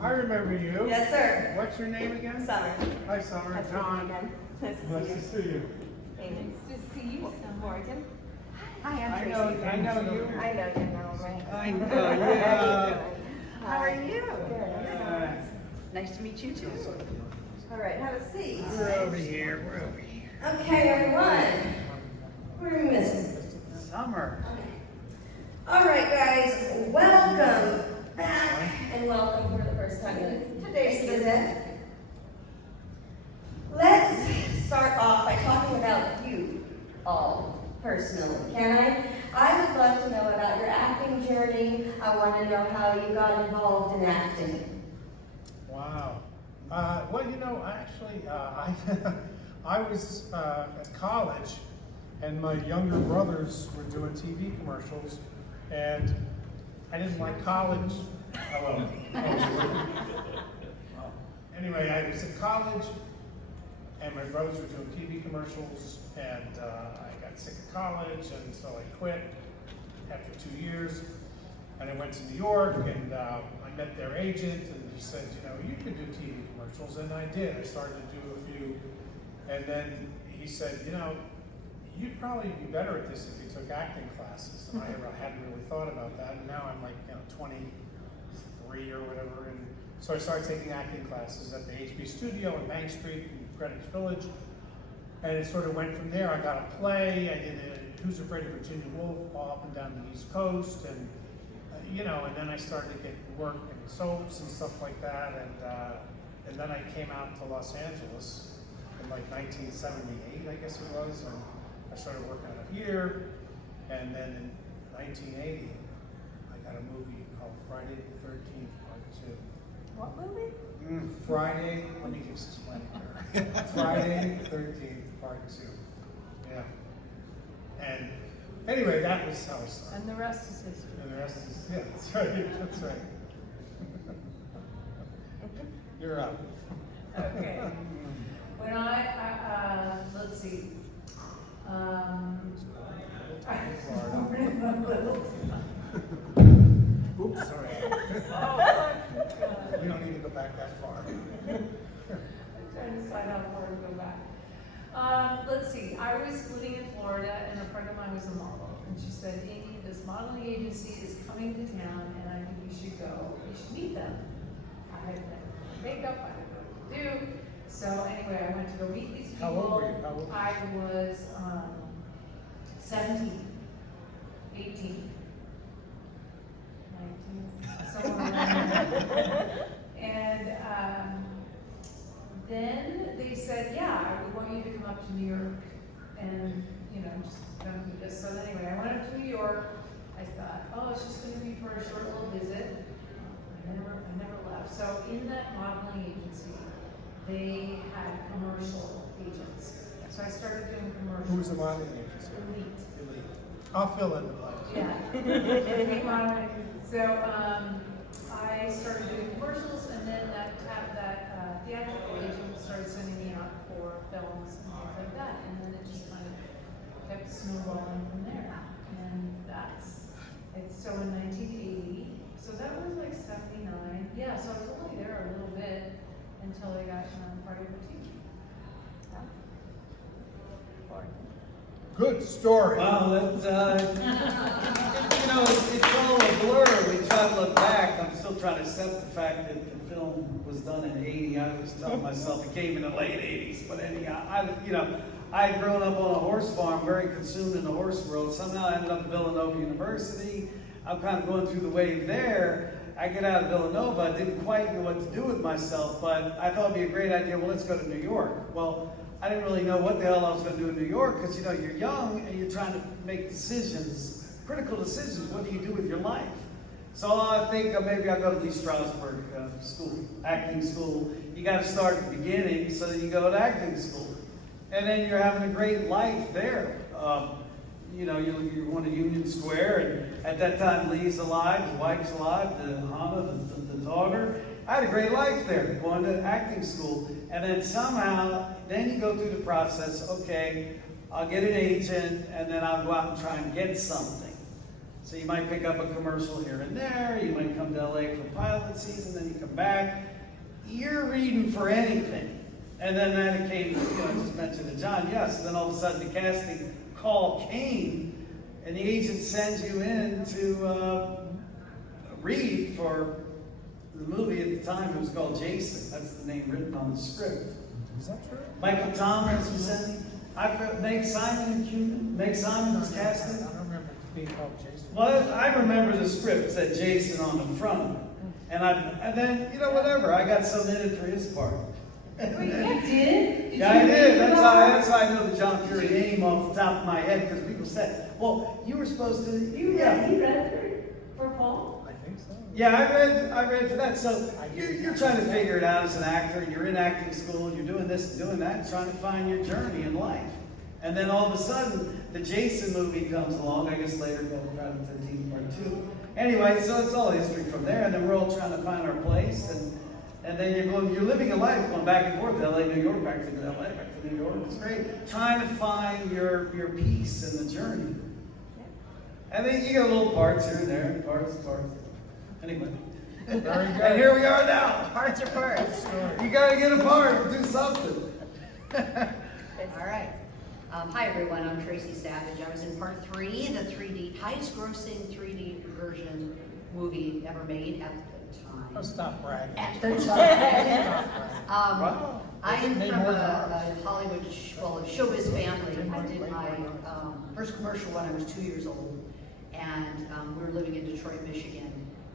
I remember you. Yes, sir. What's your name again? Summer. Hi, Summer. Nice to John. meet you again. Nice to Nice see to you. see you. Amy. Nice to see you, Morgan. Hi, I'm I Tracy. know you. I know you now, right? I know, How you yeah. doing? How are you? Good. Nice to meet you too. All right, have a seat. We're over here. We're over here. Okay, everyone. What are we missing? Summer. All right, guys, welcome back and welcome for the first time in today's visit. Let's start off by talking about you all personally, can I? I would love to know about your acting journey. I want to know how you got involved in acting. Wow. Well, you know, actually, I was at college, and my younger brothers were doing TV commercials, and I didn't like college. Hello. Anyway, I was at college, and my brothers were doing TV commercials, and I got sick of college, and so I quit after 2 years. And I went to New York, and I met their agent, and he said, you know, you could do TV commercials, and I did. I started to do a few, and then he said, you know, you'd probably be better at this if you took acting classes. And I hadn't really thought about that, and now I'm like, you know, 23 or whatever, and so I started taking acting classes at the HB Studio in Bank Street in Greenwich Village, and it sort of went from there. I got a play, I did Who's Afraid of Virginia Woolf all up and down the East Coast, and you know, and then I started to get work in soaps and stuff like that, and then I came out to Los Angeles in like 1978, I guess it was, and I started working out here, and then in 1980, I got a movie called Friday the 13th, Part 2. What movie? Friday, let me just explain it here. Friday the 13th, Part 2. Yeah. And anyway, that was how I started. And the rest is history. And the rest is, yeah, that's right, that's right. You're up. Okay. When let's see. Oops, sorry. Oh, We don't need to go back that far. I'm trying to decide how far to go back. Let's see. I was living in Florida, and a friend of mine was a model, and she said, "Amy, this modeling agency is coming to town, and I think you should go. You should meet them." I had makeup. I didn't know what to do. So anyway, I went to go meet these people. How old were you? How old? I was 17, 18, 19, somewhere around there. And then they said, yeah, we want you to come up to New York and, you know, just come do this. So anyway, I went up to New York. I thought, oh, it's just going to be for a short little visit. I never left. So in that modeling agency, they had commercial agents. So I started doing commercials. Who's the modeling agency? Elite. Elite. I'll fill in the blanks. Yeah. Modeling. So I started doing commercials, and then that theatrical agent started sending me out for films and things like that, and then it just kind of kept snowballing from there. And so in 1980, so that was like 79. Yeah, so I was only there a little bit until I got Friday the 13th. Good story. Wow, that's, you know, it's all a blur. We try to look back. I'm still trying to accept the fact that the film was done in 80. I was telling myself it came in the late 80s. But anyhow, I had grown up on a horse farm, very consumed in the horse world. Somehow I ended up at Villanova University. I'm kind of going through the wave there. I get out of Villanova. I didn't quite know what to do with myself, but I thought it'd be a great idea. Well, let's go to New York. Well, I didn't really know what the hell I was going to do in New York because, you know, you're young and you're trying to make decisions, critical decisions. What do you do with your life? So I think maybe I'll go to Lee Strasberg school, acting school. You got to start at the beginning, so then you go to acting school. And then you're having a great life there. You know, you're going to Union Square, and at that time, Lee's alive, his wife's alive, Hannah, the daughter. I had a great life there, going to acting school. And then somehow, then you go through the process, okay, I'll get an agent, and then I'll go out and try and get something. So you might pick up a commercial here and there, you might come to LA for pilot season, then you come back. You're reading for anything. And then it came, I just mentioned to John, yes, and then all of a sudden the casting call came, and the agent sends you in to read for the movie at the time. It was called Jason. That's the name written on the script. Is that true? Michael Thomas was in it. Meg Simon and Cuban. Meg Simon was casted. I don't remember it being called Jason. Well, I remember the script said Jason on the front of it. And then, whatever, I got submitted for his part. Wait, you did? Yeah, I did. That's how I know the John Furey name off the top of my head, because people said, well, you were supposed to, You read for Paul? I think so. Yeah, I read for that. So you're trying to figure it out as an actor, and you're in acting school, and you're doing this and doing that, trying to find your journey in life. And then all of a sudden, the Jason movie comes along, I guess later called Friday the 13th Part 2. Anyway, so it's all history from there, and then we're all trying to find our place, and then you're living a life going back and forth, LA, New York, back to LA, back to New York. It's great. Trying to find your peace in the journey. And then you get little parts here and there, parts. Anyway. Very good. And here we are now. Parts are parts. You gotta get a part, do something. All right. Hi everyone, I'm Tracie Savage. I was in part 3, the 3D, highest grossing 3D version movie ever made at the time. Oh, stop bragging. At the time. Wow. I am Made from more than a Hollywood, a showbiz family. I did my first commercial when I was 2 years old, and we were living in Detroit, Michigan.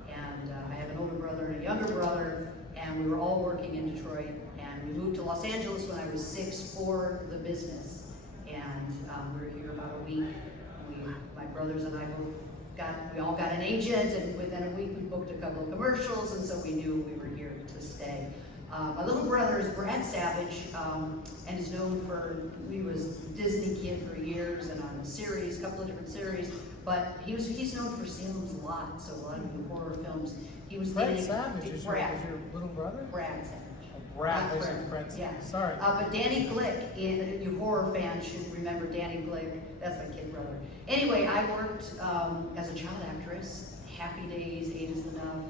And I have an older brother and a younger brother, and we were all working in Detroit. And we moved to Los Angeles when I was 6 for the business. And we were here about a week. My brothers and I we all got an agent, and within a week we booked a couple of commercials, and so we knew we were here to stay. My little brother is Brad Savage, and is known he was a Disney kid for years and on a couple of different series, but he's known for Salem's Lot, so a lot of the horror films. He was Brad dating Savage is your Brad. little brother? Brad Savage. Brad, Not I said Fred. Fred. Yeah. Sorry. But Danny Glick, you horror fans should remember Danny Glick. That's my kid brother. Anyway, I worked as a child actress. Happy Days, 8 is Enough,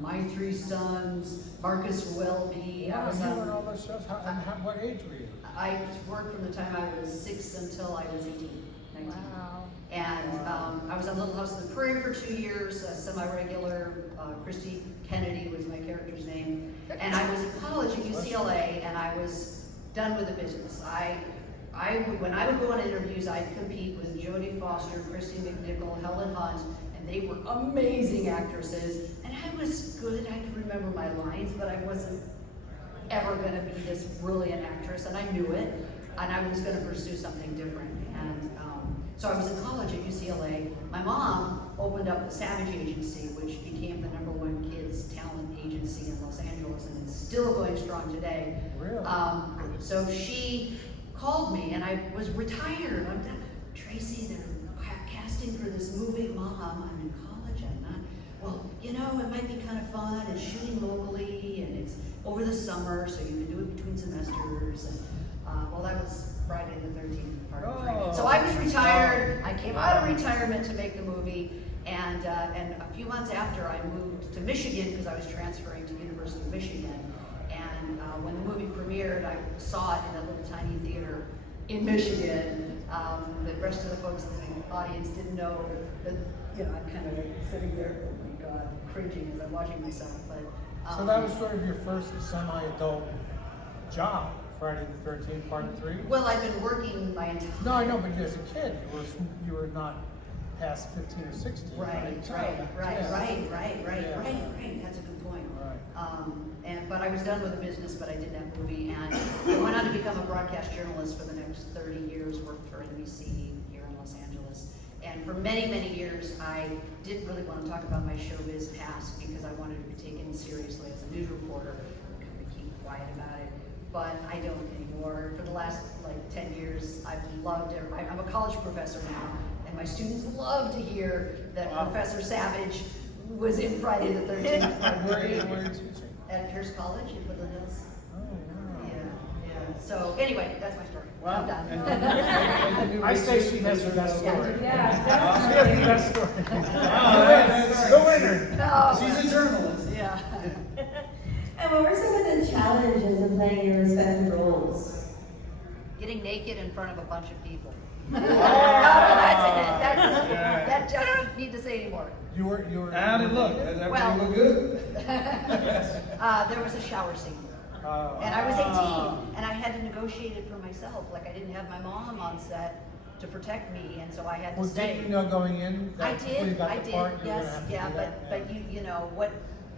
My Three Sons, Marcus Welby. Wow, you were in all those shows. What age were you? I worked from the time I was 6 until I was 18, 19. Wow. And I was on Little House on the Prairie for 2 years, semi-regular. Christy Kennedy was my character's name. And I was in college at UCLA, and I was done with the business. When I would go on interviews, I'd compete with Jodie Foster, Christy McNichol, Helen Hunt, and they were amazing actresses. And I was good, I could remember my lines, but I wasn't ever gonna be this brilliant actress, and I knew it, and I was gonna pursue something different. And so I was in college at UCLA. My mom opened up the Savage Agency, which became the #1 kids talent agency in Los Angeles, and it's still going strong today. Really? So she called me, and I was retired. I'm done. Tracie, they're casting for this movie. Mom, I'm in college. I'm not. Well, it might be kind of fun. It's shooting locally, and it's over the summer, so you can do it between semesters. And that was Friday the 13th, part 3. So I was retired. I came out of retirement to make the movie, and a few months after, I moved to Michigan because I was transferring to University of Michigan. And when the movie premiered, I saw it in a little tiny theater in Michigan. The rest of the folks in the audience didn't know that, I'm kind of sitting there, oh my God, cringing as I'm watching myself. But So that was sort of your first semi-adult job, Friday the 13th, Part 3? Well, I've been working my entire... No, I know, but as a kid, you were not past 15 or 16. Right. That's a good point. Right. But I was done with the business, but I did that movie, and I went on to become a broadcast journalist for the next 30 years, worked for NBC here in Los Angeles. And for many, many years, I didn't really want to talk about my showbiz past because I wanted to be taken seriously as a news reporter. I kind of keep quiet about it, but I don't anymore. For the last 10 years, I've loved it. I'm a college professor now, and my students love to hear that Professor Savage was in Friday the 13th. Where are you teaching? At Pierce College in Woodland Hills. Oh, wow. Yeah. So anyway, that's my story. Wow. I'm done. I say she has the best story. Yeah, She has the best story. that's- The winner. She's a journalist. Yeah. And what were some of the challenges of playing your respective roles? Getting naked in front of a bunch of people. Oh. That's it. Yeah. That I don't need to say anymore. You were. How'd it look? Does everything Well- look good? There was a shower scene. Oh. And I was 18, and I had to negotiate it for myself. Like, I didn't have my mom on set to protect me, and so I had to Well, stay. didn't you know going in? I that before you did, got I the did, part, you were gonna yes, have to yeah, do that? but you know, what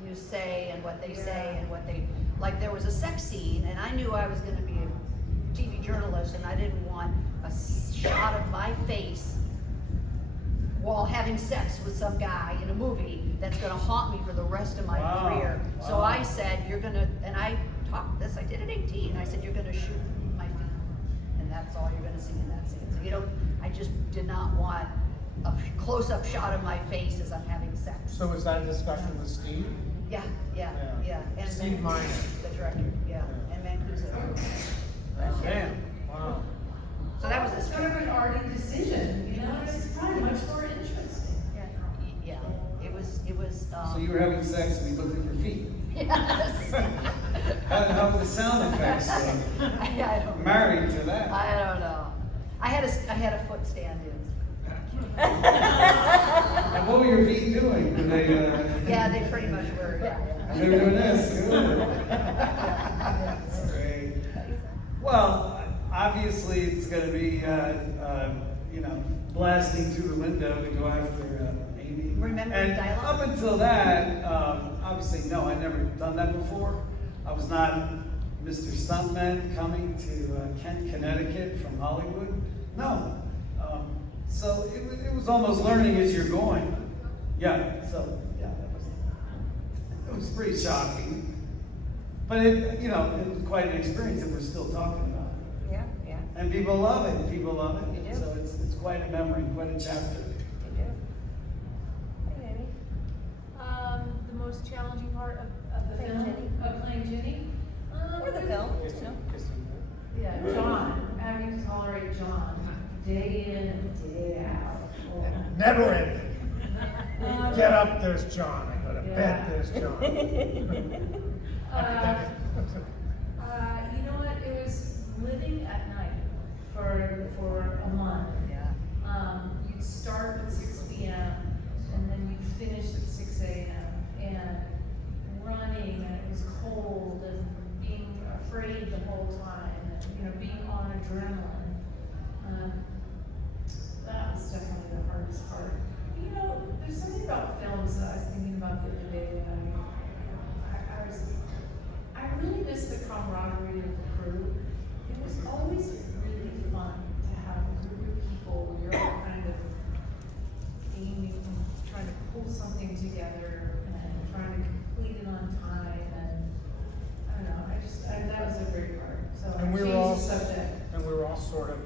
you say and what they say and what they, like, there was a sex scene, and I knew I was gonna be a TV journalist, and I didn't want a shot of my face while having sex with some guy in a movie that's gonna haunt me for the rest of my Wow. career. So Wow. I said, you're gonna, and I taught this, I did at 18, I said, you're gonna shoot my feet, and that's all you're gonna see in that scene. So you don't, I just did not want a close-up shot of my face as I'm having sex. So was that a discussion with Steve? Yeah. And Steve Miner. the director, yeah, and Mancuso. Damn. Wow. So that was It's a sort of an arty decision, you know, it's probably much more interesting. Yeah, it was, So you were having sex and we looked at your feet. yes. How were the sound effects I don't, married to that? I don't know. I had a foot stand in. And what were your feet doing? Were they, Yeah, they pretty much were, yeah. they were doing this? Good. That's great. Well, obviously it's going to be, blasting through the window to go after Amy. Remembering And dialogue? up until that, obviously, no, I'd never done that before. I was not Mr. Stuntman coming to Kent, Connecticut from Hollywood. No. So it was almost learning as you're going. Yeah, so, yeah, it was pretty shocking. But it was quite an experience that we're still talking about. Yeah. And people love it. People love it. They do. So it's quite a memory, quite a chapter. The most challenging part of the Playing film, Jenny. of playing Jenny? Or the film, Kissing. Yeah, John, having to tolerate John, day in and day out. Never ending. Get up, there's John. I go to Yeah. bed, there's John. You know what, it was living at night for a month. Yeah. You'd start at 6 p.m. and then you'd finish at 6 a.m. and running, and it was cold and being afraid the whole time, and being on adrenaline. That was definitely the hardest part. There's something about films that I was thinking about the other day that I really miss the camaraderie of the crew. It was always really fun to have a group of people where you're all kind of aiming, trying to pull something together and trying to complete it on time, and I don't know, that was a great part. So And we I were changed all the subject. And we were all sort of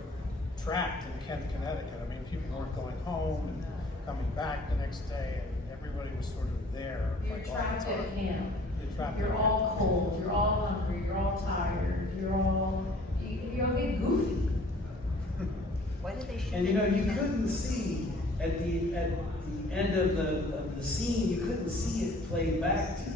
trapped in Kent, Connecticut. I mean, people weren't going home and coming back the next day, and everybody was sort of there. You're like, all the trapped at time. camp. You're trapped You're at camp. all cold, you're all hungry, you're all tired, you all get goofy. Why did they shoot? And you couldn't see at the end of the scene, you couldn't see it played back to you.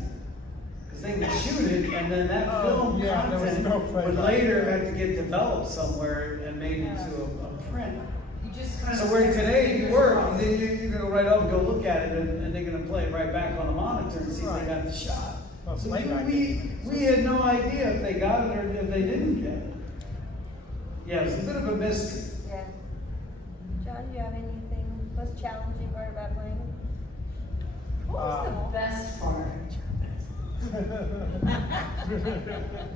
Because they would shoot it, and then that film yeah, there was content no would playback. later have to get developed somewhere and made into a print. You just kind So of. where today you work, then you're gonna go right up and go look at it, and they're gonna play it right back on the monitor and see if they got the shot. Well, So playback. we had no idea if they got it or if they didn't get it. Yeah, it was a bit of a mystery. Yeah. John, do you have anything most challenging part about playing? What was the best part?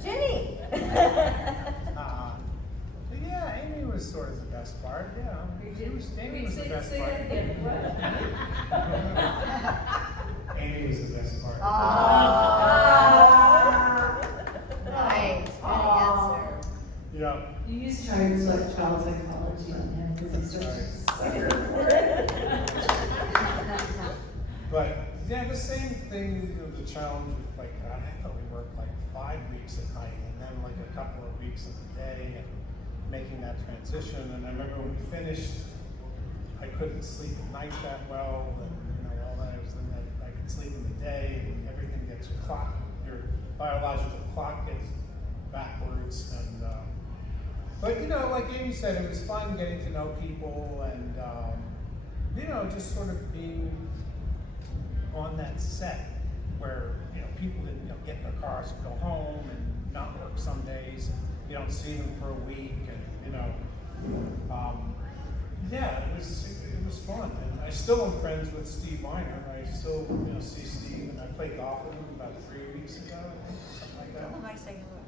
Jenny! Yeah, Amy was sort of the best part. Yeah, Amy was the best Say part. that again, what? Amy was the best part. Nice, good answer. Yeah. You used child psychology on him because he's such a sucker. But yeah, the same thing. the challenge of like, I thought we worked like 5 weeks at night and then like a couple of weeks in the day and making that transition. And I remember when we finished, I couldn't sleep at night that well, and all that. I could sleep in the day, and everything gets your biological clock gets backwards. And but like Amy said, it was fun getting to know people, and just sort of being on that set where people didn't get in their cars and go home and not work some days. You don't see them for a week, and yeah, it was fun. And I still am friends with Steve Miner. I still see Steve, and I played golf with him about 3 weeks ago, I think, something like that. Oh, nice, say hello.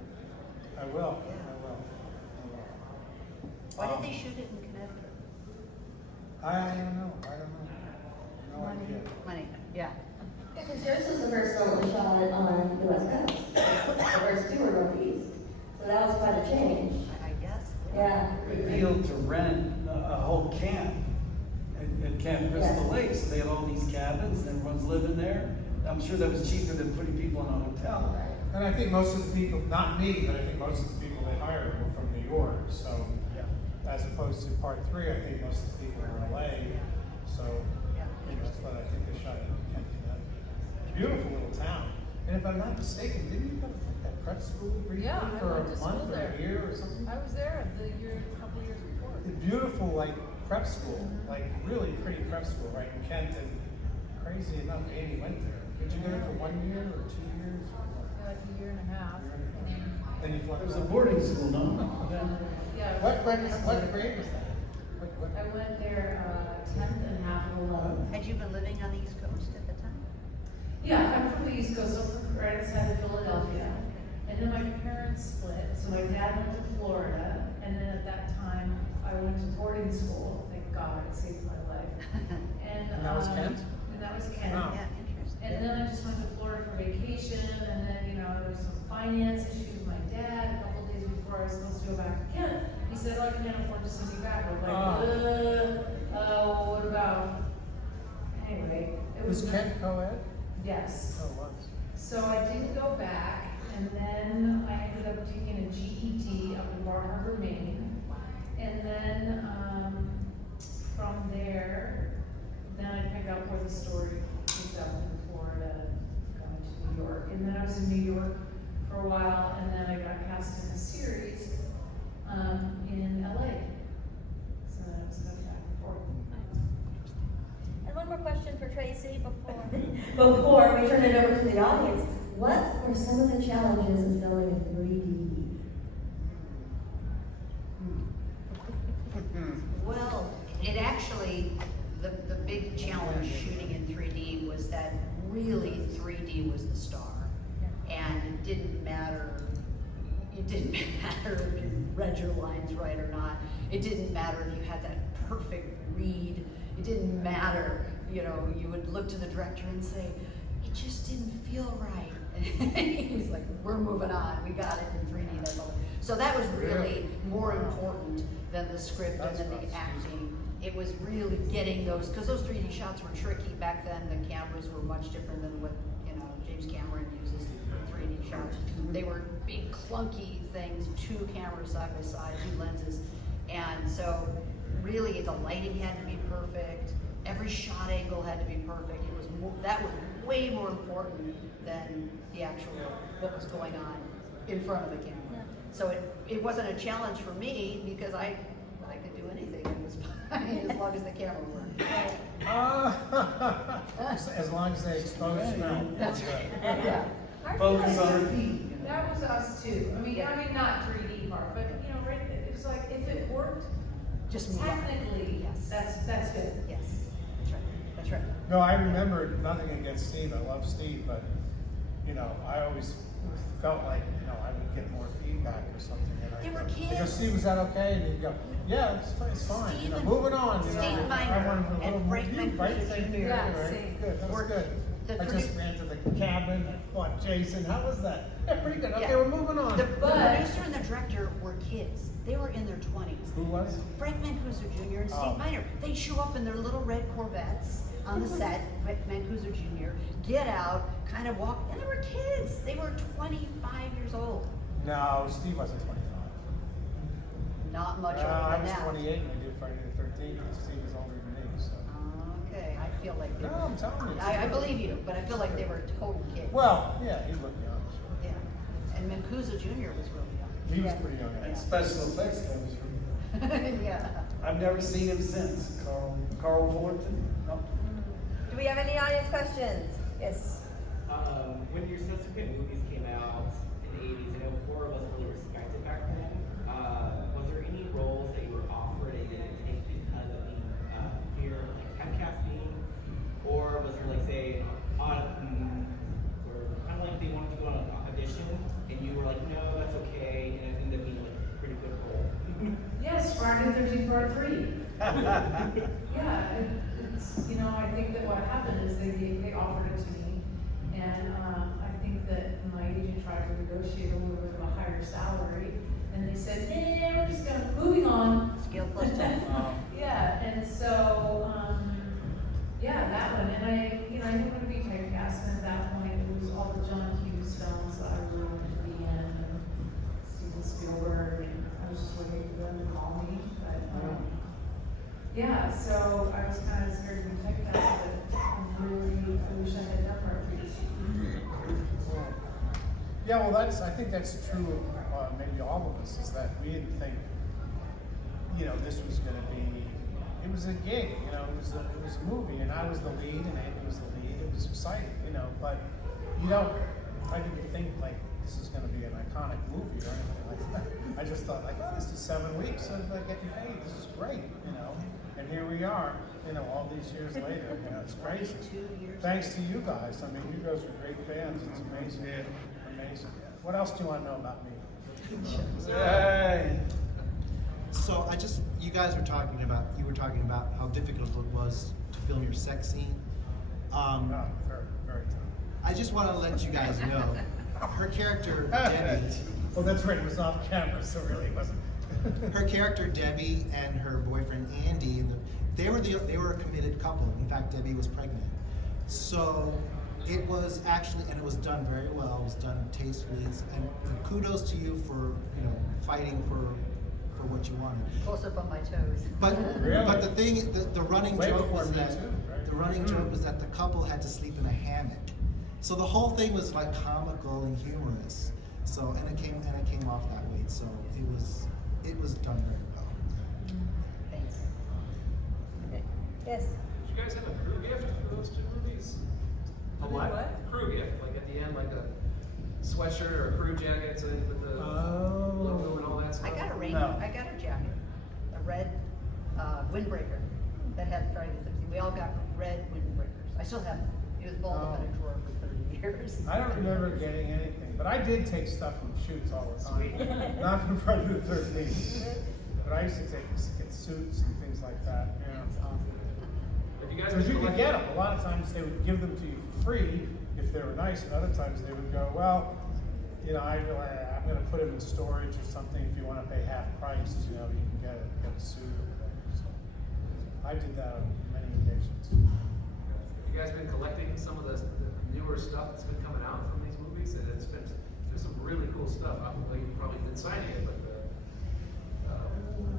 I will. Yeah. I will. Why did they shoot it in Connecticut? I don't know. No idea. Money, yeah. Because yours was the first one that was shot on the West Coast. The first two were movies. So that was quite a change. I guess. Yeah. Big deal to rent a whole camp at Camp Crystal Yeah. Lake. So they had all these cabins, and everyone's living there. I'm sure that was cheaper than putting people in a hotel. And I think most of the people, not me, but I think most of the people they hired were from New York. So as opposed to part 3, I think most of the people were in LA. So that's what I think they shot in Kent, Connecticut. Beautiful little town. And if I'm not mistaken, didn't you go to that prep school briefly Yeah, I for went a to school month or there. a year or something? I was there a couple years before. A beautiful prep school, really pretty prep school right in Kent. And crazy enough, Amy went there. Did you go there for 1 year or 2 years? Like a year and a half. Then you It was a boarding school, no? Yeah. What grade was that? I went there 10th and half of 11th. Had you been living on the East Coast at the time? Yeah, I'm from the East Coast, so I'm from right outside of Philadelphia. And then my parents split, so my dad went to Florida, and then at that time, I went to boarding school. Thank God, it saved my life. And that was Kent? And that was Kent. Wow. Yeah, interesting. And then I just went to Florida for vacation, and then, there was some finance issues with my dad. A couple days before I was supposed to go back to Kent, he said, "Oh, I can't afford to send you back." I was like, what about? Anyway, it Was was. Kent co-ed? Yes. Oh, it was. So I didn't go back, and then I ended up taking a GED up in Bar Harbor, Maine. And then, from there, then I pick up where the story picked up in Florida, going to New York. And then I was in New York for a while, and then I got cast in a series, in LA. So then I was going back and forth. And one more question for Tracy before we turn it over to the audience. What were some of the challenges in filming in 3D? Well, it actually, the big challenge shooting in 3D was that really 3D was the star. And it didn't matter if you read your lines right or not. It didn't matter if you had that perfect read. It didn't matter, you would look to the director and say, it just didn't feel right. He's like, we're moving on, we got it in 3D. That's all. So that was really more important than the script and then the acting. It was really getting those, because those 3D shots were tricky back then. The cameras were much different than what James Cameron uses for 3D shots. They were big clunky things, 2 cameras side by side, 2 lenses, and so really the lighting had to be perfect. Every shot angle had to be perfect. It was that was way more important than the actual what was going on in front of the camera. Yeah. So it wasn't a challenge for me because I could do anything. It was fine as long as the camera worked. As long as they expose film. That's good. Yeah. Focus on the feet. That was us too. I mean, not 3D part, but right there, it's like if it worked, Just move on. technically, Yes. that's good. Yes, that's right. That's right. No, I remember nothing against Steve. I love Steve, but I always felt like I would get more feedback or something. And There were I'd go, kids. because Steve, was that okay? And he'd go, yeah, it's fine. Steve and- Moving on. Steve I Miner wanted a and little more. Frank You, right? Mancuso Same thing. Yeah, right? same. Good. That was Or good. the I just ran to the cabin. I fought Jason. How was that? Yeah, pretty good. Okay, Yeah. we're moving on. The But- producer and the director were kids. They were in their 20s. Who was? Frank Mancuso Jr. and Steve Oh. Miner. They'd show up in their little red Corvettes on the set, Mancuso Jr., get out, kind of walk, and they were kids. They were 25 years old. No, Steve wasn't 25. Not much I older than was that. 28 when we did Friday the 13th, and Steve was older than me, so. Okay, I feel like they No, were. I'm telling you. I believe you, but I feel like they were total kids. Well, yeah, he looked young, sure. Yeah, and Mancuso Jr. was really young. He was pretty young. And special effects comes from. Yeah. I've never seen him since. Carl Fullerton. No. Do we have any audience questions? Yes. When your subsequent movies came out in the 80s, I know horror wasn't really respected back then. Was there any roles that you were offered and you didn't take because of the fear of like typecasting? Or was there like say, or kind of like they wanted to go on an audition and you were like, no, that's okay, and it ended up being like a pretty good role? Yes, Friday the 13th Part 3. Yeah, it's, you know, I think that what happened is they offered it to me, and I think that my agent tried to negotiate a little bit of a higher salary, and they said, we're just gonna, moving on. Skill plus 10. Yeah, and so, yeah, that one, and I didn't want to be typecast, and at that point, it was all the John Hughes films that I really wanted to be in, and Steven Spielberg, and I was just waiting for them to call me, but, yeah, so I was kind of scared to be typecast, but I wish I had done more. Yeah, well, I think that's true of maybe all of us, is that we didn't think, this was gonna be, it was a gig, it was a movie, and I was the lead, and Andy was the lead, it was exciting, but I didn't think like, this is gonna be an iconic movie or anything like that. I just thought like, oh, this is 7 weeks of getting paid, this is great, and here we are, all these years later, it's crazy. 2 years. Thanks to you guys, you guys are great fans, it's amazing, amazing. What else do you want to know about me? Hey. So you guys were talking about how difficult it was to film your sex scene. No, very, very tough. I just want to let you guys know, her character Debbie, Well, that's right, it was off camera, so really it wasn't. her character Debbie and her boyfriend Andy, they were a committed couple. In fact, Debbie was pregnant. So it was actually, and it was done very well. It was done tastefully, and kudos to you for fighting for what you wanted. Close up on my toes. But Really? but the thing, the running Way joke before was Me that Too, right? the running joke was that the couple had to sleep in a hammock. So the whole thing was like comical and humorous. So and it came off that way. So it was done very well. Thanks. Yes. Did you guys have a crew gift for those two movies? A what? Crew gift, like at the end, like a sweatshirt or a crew jacket so with the Oh. logo and all that stuff. I got a rain. No. I got a jacket, a red windbreaker that had Friday the 13th. We all got red windbreakers. I still have them. It was balled up in a drawer for 30 years. I don't remember getting anything, but I did take stuff from shoots all the time. Not from Friday the 13th. But I used to get suits and things like that. That's awesome. Have you guys Because been you could collecting- get them. A lot of times they would give them to you for free if they were nice, and other times they would go, well, I'm going to put them in storage or something. If you want to pay half price, you can get a suit or whatever. So I did that on many occasions. Have you guys been collecting some of the newer stuff that's been coming out from these movies? And there's some really cool stuff. You probably been signing it, but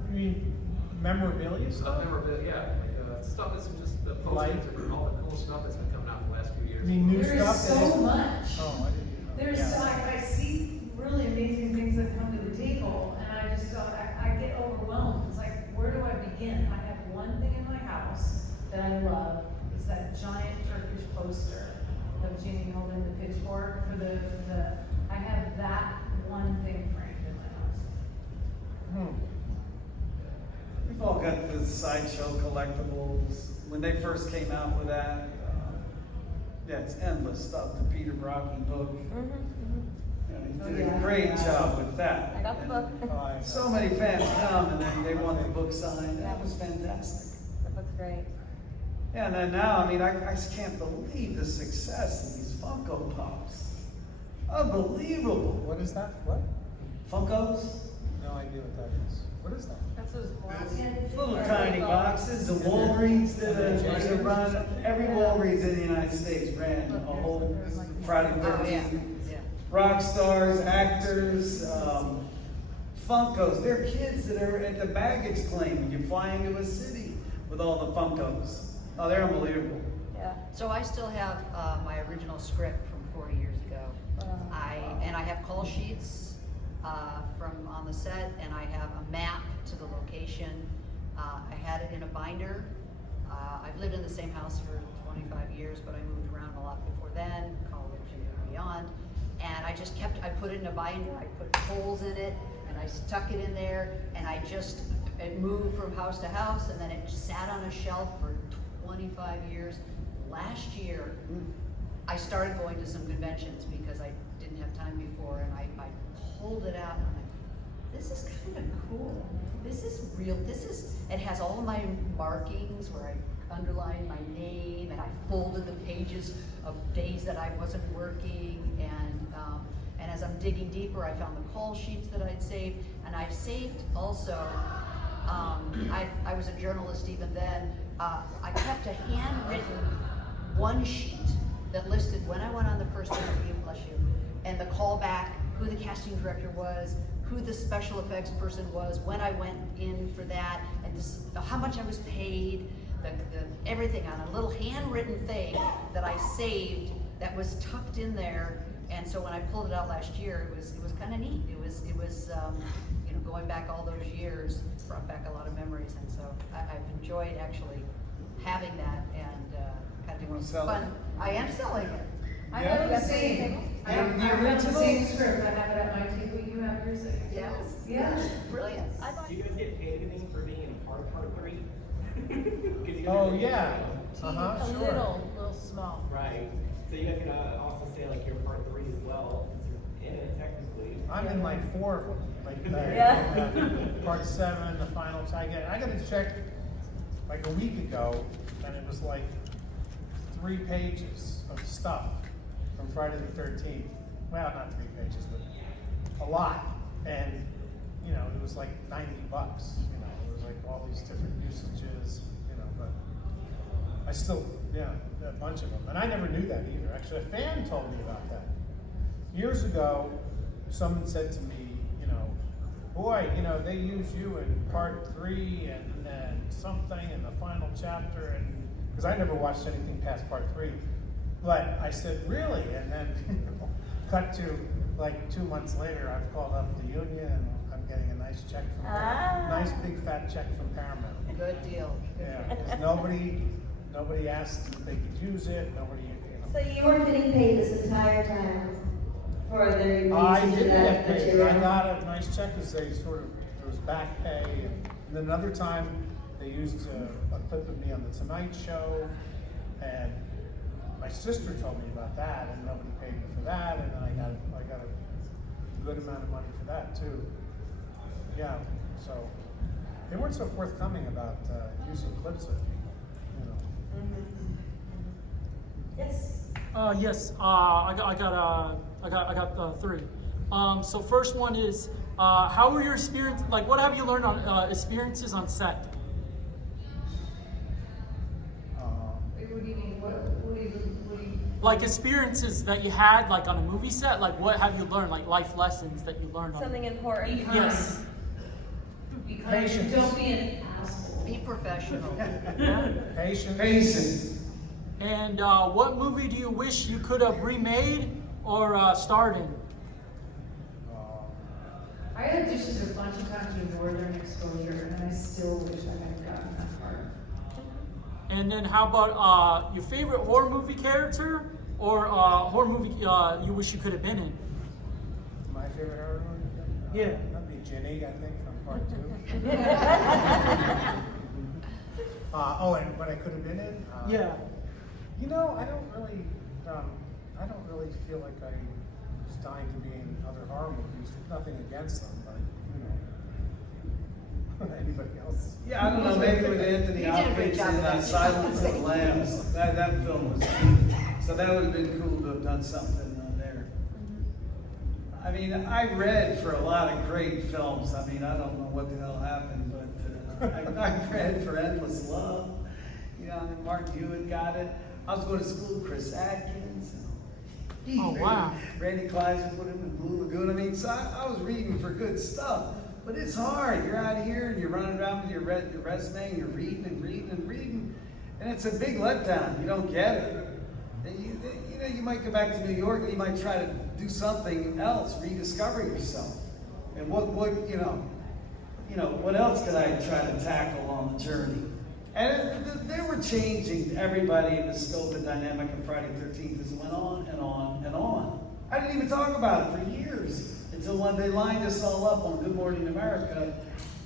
You mean memorabilia stuff stuff? memorabilia, like stuff that's just the posters and all the cool stuff that's been coming out in the last few years. You mean new There stuff? is that so isn't- much. Oh, I didn't know. There's, Yeah. I see really amazing things that come to the table, and I just thought, I get overwhelmed. It's like, where do I begin? I have one thing in my house that I love. It's that giant Turkish poster of Jimmy holding the pitchfork for I have that one thing framed in my house. We've all got the Sideshow collectibles. When they first came out with that, it's endless stuff. The Peter Brocky book. He did a great job with that. I got the book. Oh, I- So many fans come and then they want the book signed. That was fantastic. That book's great. Yeah, and then now, I just can't believe the success of these Funko Pops. Unbelievable. What is that? What? Funkos? No idea what that is. What is that? That's those balls. Little tiny boxes, the Walgreens did a run, every Walgreens in the United States ran a whole Friday the 13th. Rock stars, actors, Funkos. They're kids that are at the baggage claim when you fly into a city with all the Funkos. Oh, they're unbelievable. Yeah. So I still have my original script from 40 years ago. I have call sheets from on the set, and I have a map to the location. I had it in a binder. I've lived in the same house for 25 years, but I moved around a lot before then, college and beyond. And I put it in a binder, I put holes in it, and I stuck it in there, and it moved from house to house, and then it sat on a shelf for 25 years. Last year, I started going to some conventions because I didn't have time before, and I pulled it out, and I'm like, this is kind of cool. This is real. It has all my markings where I underlined my name, and I folded the pages of days that I wasn't working, and as I'm digging deeper, I found the call sheets that I'd saved, and I saved also, I was a journalist even then, I kept a handwritten one sheet that listed when I went on the first interview, bless you, and the callback, who the casting director was, who the special effects person was, when I went in for that, and how much I was paid, everything on a little handwritten thing that I saved that was tucked in there. And so when I pulled it out last year, it was kind of neat. It was going back all those years, brought back a lot of memories, and so I've enjoyed actually having that and kind of fun. I am selling it. I have the same. I have the same script. I have it at my table. You have yours. Yes. Yes. Brilliant. Do you guys get paid anything for being in part 3? Oh, yeah. A Sure. little small. Right. So you guys can also say like you're part 3 as well, since you're in it technically. I'm in like 4 of them. Yeah. Part 7, the final. I got a check like a week ago, and it was like 3 pages of stuff from Friday the 13th. Well, not 3 pages, but a lot. And it was like $90. It was like all these different usages. But I still, a bunch of them. And I never knew that either. Actually, a fan told me about that. Years ago, someone said to me, boy, they use you in part 3 and something in the final chapter, and because I never watched anything past part 3. But I said, really? And then cut to like 2 months later, I've called up the union and I'm getting a nice check from nice big fat check from Paramount. Good deal. Yeah, because nobody asked if they could use it. Nobody. So you were getting paid this entire time for the I use did of that get paid. material? I got a nice check because there was back pay, and then another time they used a clip of me on the Tonight Show, and my sister told me about that, and nobody paid me for that, and then I got a good amount of money for that too. Yeah, so they weren't so forthcoming about using clips of people. Yes. Yes, I got 3. So first one is, how were your experience? Like, what have you learned on experiences on set? What do you mean? What do you? Like experiences that you had, like on a movie set. Like, what have you learned? Like life lessons that you learned on. Something important. Yes. Patience. Don't be an asshole. Be professional. Patience. And what movie do you wish you could have remade or starred in? I auditioned a bunch of times for Northern Exposure, and I still wish I had gotten that part. And then how about your favorite horror movie character or horror movie you wish you could have been in? My favorite horror movie? Yeah. That'd be Ginny, I think, from part 2. And what I could have been in? Yeah. I don't really feel like I was dying to be in other horror movies. Nothing against them, but anybody else? Yeah, I don't know, maybe with Anthony He did a great Hopkins job in with that. Silence of the Lambs. That film was neat. So that would have been cool to have done something there. I I mean, I read for a lot of great films. I mean, I don't know what the hell happened, but I read for Endless Love. You know, and Martin Hewitt got it. I was going to school with Chris Atkins. Oh, wow. Randy Kleiser put him in Blue Lagoon. I mean, so I was reading for good stuff. But it's hard. You're out here and you're running around with your resume and you're reading and reading and reading. And it's a big letdown. You don't get it. And you know, you might go back to New York and you might try to do something else, rediscover yourself. And what what else could I try to tackle on the journey? And they were changing everybody in the scope and dynamic of Friday the 13th as it went on and on and on. I didn't even talk about it for years until one day lined us all up on Good Morning America.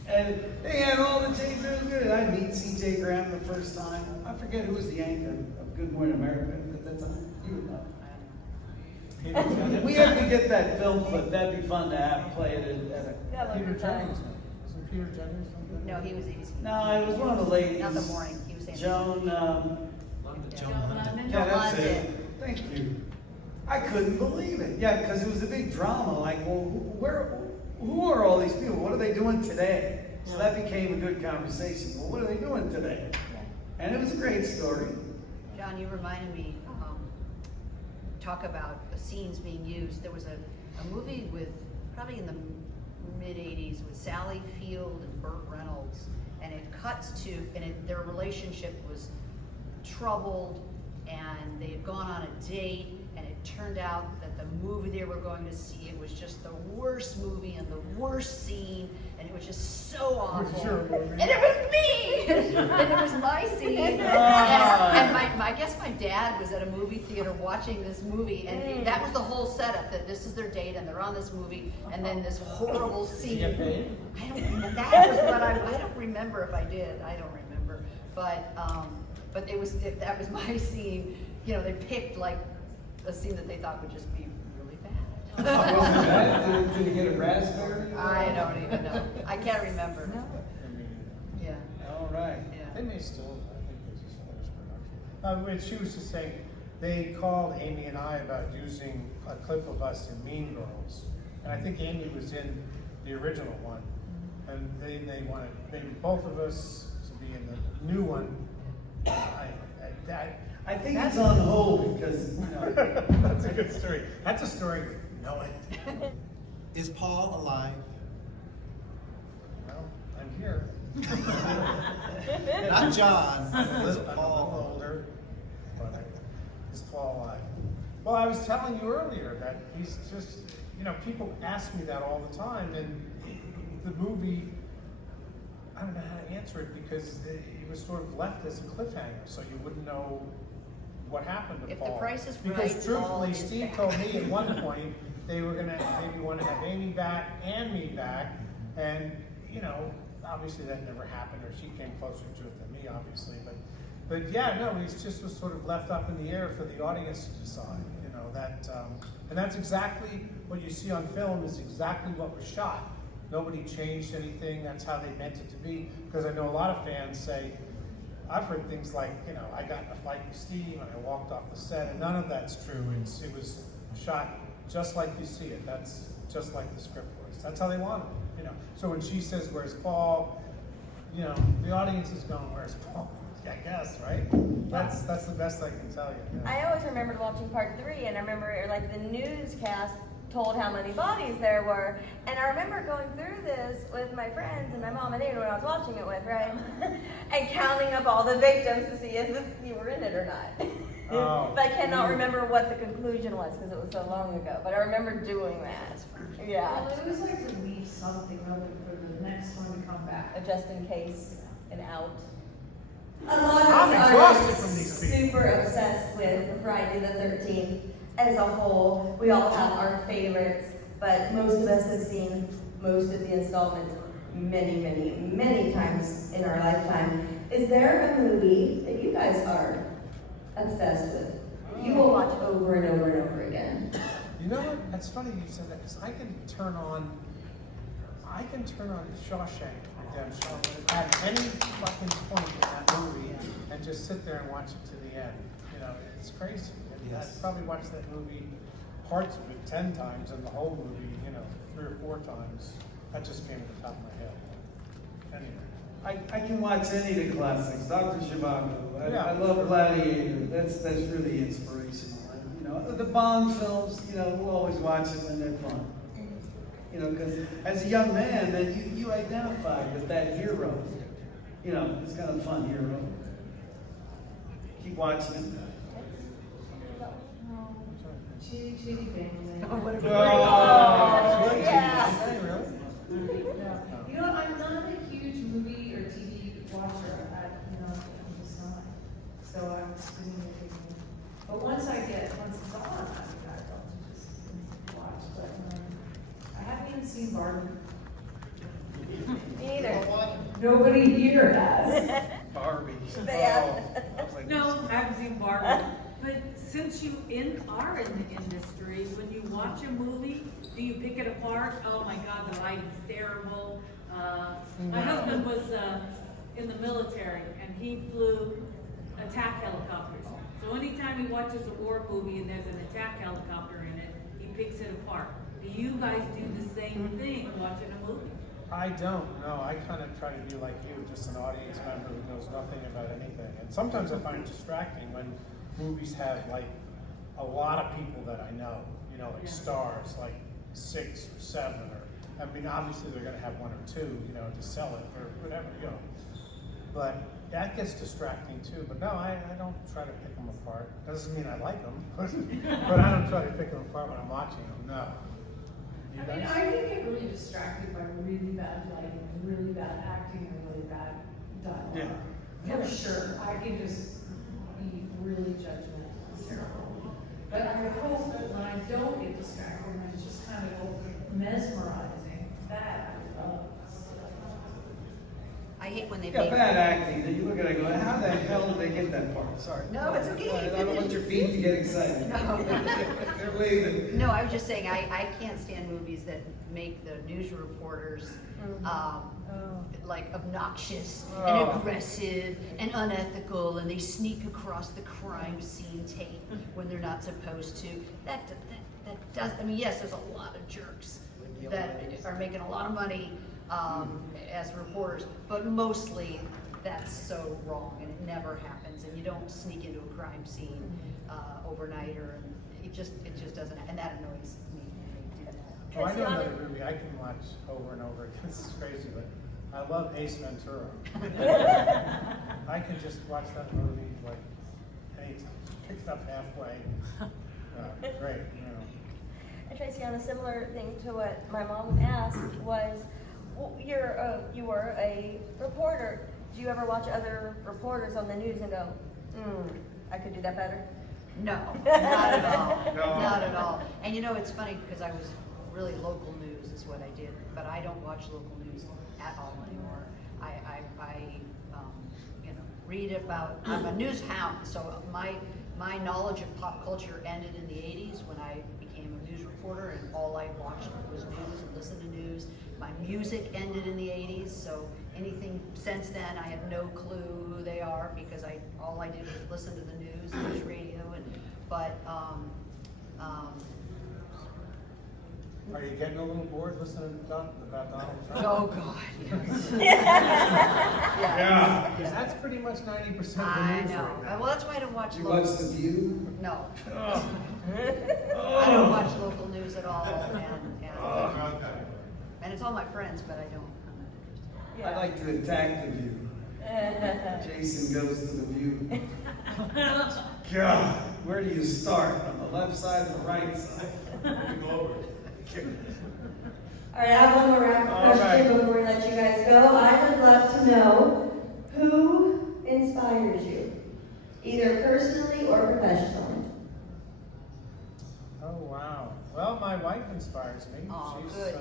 And they had all the changes. It was good. I'd meet C.J. Graham the first time. I forget who was the anchor of Good Morning America at that time. You would know. We have to get that film clip. That'd be fun to have play it at a. Peter Jennings. Wasn't Peter Jennings something? No, he was ABC. No, it was one of the ladies. Not the morning. He was ABC. Joan. London. Joan London. Yeah, that's London. it. Thank you. I couldn't believe it. Yeah, because it was a big drama. Like, well, who are all these people? What are they doing today? So that became a good conversation. Well, what are they doing today? And it was a great story. John, you reminded me, talk about the scenes being used. There was a movie with, probably in the mid-'80s, with Sally Field and Burt Reynolds, and it cuts to, their relationship was troubled, and they had gone on a date, and it turned out that the movie they were going to see, it was just the worst movie and the worst scene, and it was just so awful. And it was me! And it was my scene. And I guess my dad was at a movie theater watching this movie, and that was the whole setup, that this is their date, and they're on this movie, and then this horrible scene. Did you get paid? I don't remember. That was what I don't remember if I did. I don't remember. But that was my scene. You know, they picked like a scene that they thought would just be really bad. Did you get a raspberry? I don't even know. I can't remember. Yeah. All right. Yeah. They may still, I think this is finished production. When she was just saying, they called Amy and I about using a clip of us in Mean Girls. And I think Amy was in the original one. And they wanted maybe both of us to be in the new one. I think it's on hold because, you know. That's a good story. That's a story with no end. Is Paul alive? Well, I'm here. Not John. I'm Is a little Paul? older, but is Paul alive? Well, I was telling you earlier that he's just, people ask me that all the time, and the movie, I don't know how to answer it because it was sort of left as a cliffhanger, so you wouldn't know what happened to If Paul. the price is right, Because Paul truthfully, is Steve back. told me at one point they were gonna maybe want to have Amy back and me back, and obviously that never happened, or she came closer to it than me, obviously. But yeah, no, he just was sort of left up in the air for the audience to decide. And that's exactly what you see on film is exactly what was shot. Nobody changed anything. That's how they meant it to be. Because I know a lot of fans say, I've heard things like, I got in a fight with Steve and I walked off the set, and none of that's true. It was shot just like you see it. That's just like the script was. That's how they wanted it. So when she says, "Where's Paul?" The audience is going, "Where's Paul?" I guess, right? That's the best I can tell you. Yeah. I always remembered watching part 3, and I remember like the newscast told how many bodies there were, and I remember going through this with my friends and my mom and dad when I was watching it with, right? And counting up all the victims to see if you were in it or not. Oh. But I cannot remember what the conclusion was because it was so long ago. But I remember doing that. Yeah. Well, I always like to leave something open for the next one to come back. Just in case and out. A lot of I'm us exhausted are from these people. super obsessed with Friday the 13th as a whole. We all have our favorites, but most of us have seen most of the installments many, many, many times in our lifetime. Is there a movie that you guys are obsessed with? You will watch over and over and over again. You know what? That's funny you said that because I can turn on Shawshank Redemption at any fucking point in that movie and just sit there and watch it to the end. It's crazy. Yes. I'd probably watch that movie parts of it 10 times and the whole movie, 3 or 4 times. That just came to the top of my head. Anyway. I can watch any of the classics. Dr. Zhivago. Yeah. I love Gladiator. That's really inspirational. The Bond films, we'll always watch them and they're fun. Because as a young man, then you identify with that hero. It's kind of fun hero. Keep watching it. Chitty Chitty Bang Bang. Oh, yeah. Really? You know, I'm not a huge movie or TV watcher. I'm just not. So I'm sitting there thinking, but once it's on, I don't just watch. But I haven't even seen Barbie. Me either. Nobody here has. Barbie. Yeah. I was like, No, I haven't seen Barbie. But since you are in the industry, when you watch a movie, do you pick it apart? Oh my God, the lighting's terrible. My husband was in the military and he flew attack helicopters. So anytime he watches a war movie and there's an attack helicopter in it, he picks it apart. Do you guys do the same thing watching a movie? I don't know. I kind of try to be like you, just an audience member who knows nothing about anything. And sometimes I find it distracting when movies have like a lot of people that I know, like stars, like 6 or 7, or obviously they're going to have 1 or 2, to sell it or whatever, But that gets distracting too. But no, I don't try to pick them apart. Doesn't mean I like them, but I don't try to pick them apart when I'm watching them. No. You I mean, guys? I can get really distracted by really bad lighting, really bad acting, and really bad dialogue. Yeah. For sure, I can just be really judgmental and terrible. But I hope that when I don't get distracted and it's just kind of mesmerizing, that I love. I hate when they Yeah, make. bad acting. Then you look at it and go, how the hell did they get that part? Sorry. No, it's okay. I don't want your feet to get excited. No. They're waving. No, I was just saying, I can't stand movies that make the news reporters, like obnoxious and aggressive and unethical, and they sneak across the crime scene tape when they're not supposed to. That does, yes, there's a lot of jerks that are making a lot of money as reporters, but mostly that's so wrong and it never happens, and you don't sneak into a crime scene overnight, or it just doesn't, and that annoys me when they do that. Oh, I know another movie I can watch over and over again. This is crazy, but I love Ace Ventura. I can just watch that movie like anytime. Pick it up halfway. Great. And Tracy, on a similar thing to what my mom asked was, you were a reporter. Do you ever watch other reporters on the news and go, I could do that better? No, not at all. No. Not at all. And it's funny because I was really local news is what I did, but I don't watch local news at all anymore. I read about, I'm a news hound, so my knowledge of pop culture ended in the 80s when I became a news reporter, and all I watched was news and listened to news. My music ended in the 80s, so anything since then, I have no clue who they are because all I did was listen to the news radio, Are you getting a little bored listening about Donald Trump? oh God. Yeah. Because that's pretty much 90% of the I news know. right now. Well, that's why I don't watch You local. watch The View? No, Oh. I don't watch local news at all, and it's all my friends, but I'm not interested. I like to attack The View. Jason goes to The View. God, where do you start? On the left side or the right side? All right, I have one more round question before we let you guys go. I would love to know who inspires you, either personally or professionally. Oh, wow. Well, my wife inspires me. Oh, She's, good,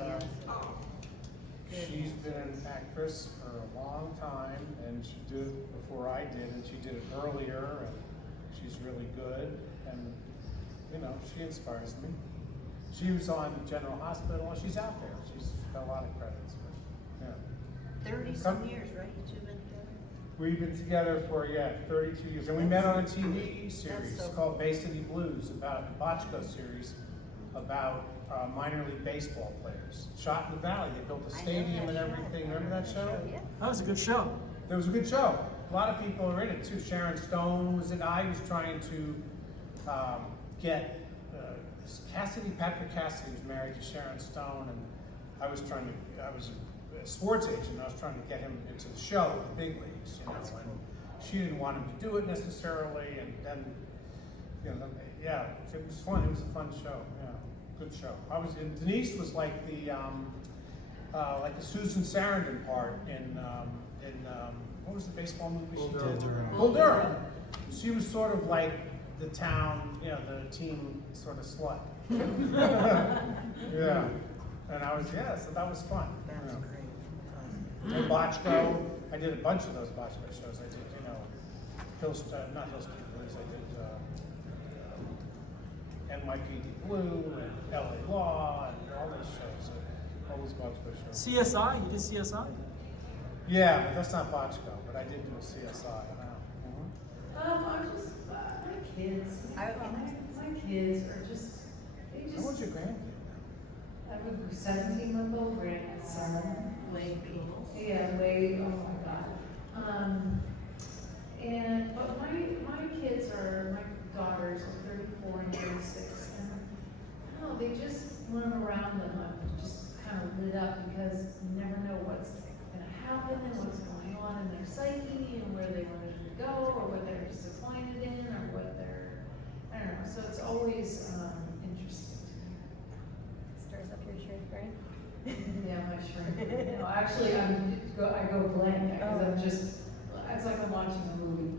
yes. She's been an actress for a long time, and she did it before I did, and she did it earlier, and she's really good, and, she inspires me. She was on General Hospital, and she's out there. She's got a lot of credits, but, yeah. 30-some years, right? You two been together? We've been together for, 32 years, and we met on a TV series so called Bay City Blues, about a Botchko series about minor league baseball players. Shot in the Valley, they built a stadium and everything. Remember that show? That was a good show. It was a good show. A lot of people are in it too. Sharon Stone was in. I was trying to get Patrick Cassidy was married to Sharon Stone, and I was a sports agent. I was trying to get him into the show, the big leagues, you know. And she didn't want him to do it necessarily, and then, you know, yeah, it was fun. It was a fun show. Yeah, good show. Denise was like the Susan Sarandon part in what was the baseball movie she did? Bull Durham. She was sort of like the town, you know, the team sort of slut. Yeah. And so that was fun. That's great. And Bochco, I did a bunch of those Bochco shows. I did, you know, not Hill Street Blues, I did NYPD Blue and LA Law and all those shows, all those Bochco shows. CSI? You did CSI? Yeah, but that's not Bochco, but I did do a CSI. I'm just, my kids, my kids are just, they How old's just, your grandkid? I have a 17-month-old grandson, Lakey. Yeah, Lake, oh my God. But my kids are, my daughters are 34 and 36, and I don't know, they just, when I'm around them, I'm just kind of lit up because you never know what's gonna happen and what's going on in their psyche and where they want to go or what they're disappointed in or what they're, I don't know, so it's always interesting to me. Stirs up your shirt, right? Yeah, my shrink. No, actually, I go blank because I'm just, it's like I'm watching a movie.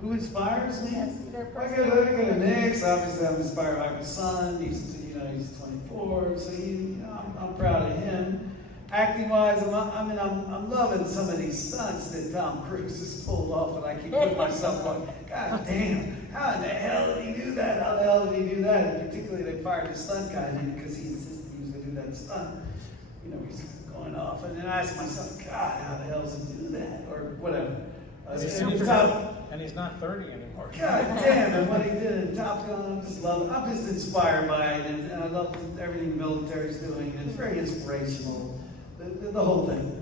Who inspires me? Yes, either I person. go to Nick's. Obviously, I'm inspired by my son. He's 24, so I'm proud of him. Acting wise, I'm loving some of these stunts that Tom Cruise has pulled off, and I keep putting myself going, God damn, how in the hell did he do that? How the hell did he do that? And particularly, they fired the stunt guy because he insisted he was going to do that stunt. You know, he's going off, and then I ask myself, God, how the hell does he do that? Or whatever. And he's not 30 anymore. God damn, and what he did in Top Gun, I'm just inspired by it, and I love everything the military's doing, and it's very inspirational, the whole thing.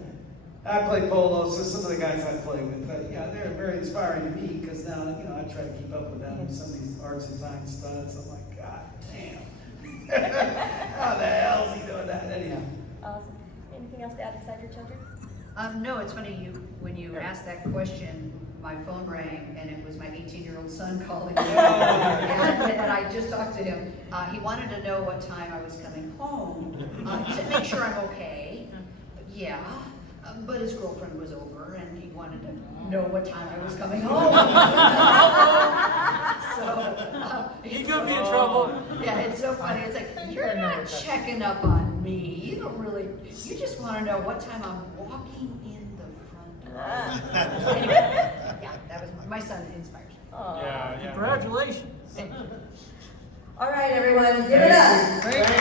I play polo, so some of the guys I play with, they're very inspiring to me, because now, you know, I try to keep up with them, some of these Argentine studs, I'm like, God damn. How the hell is he doing that? Anyhow. Awesome. Anything else to add beside your children? No, it's funny, when you asked that question, my phone rang, and it was my 18-year-old son calling me. And I just talked to him. He wanted to know what time I was coming home, to make sure I'm okay. Yeah, but his girlfriend was over, and he wanted to know what time I was coming home. He could be in trouble. Yeah, it's so funny. It's like, you're not checking up on me. You don't really, you just want to know what time I'm walking in the front door. Anyway, yeah, that was my son inspires me. Yeah. Congratulations. All right, everyone, give it up. Thank you.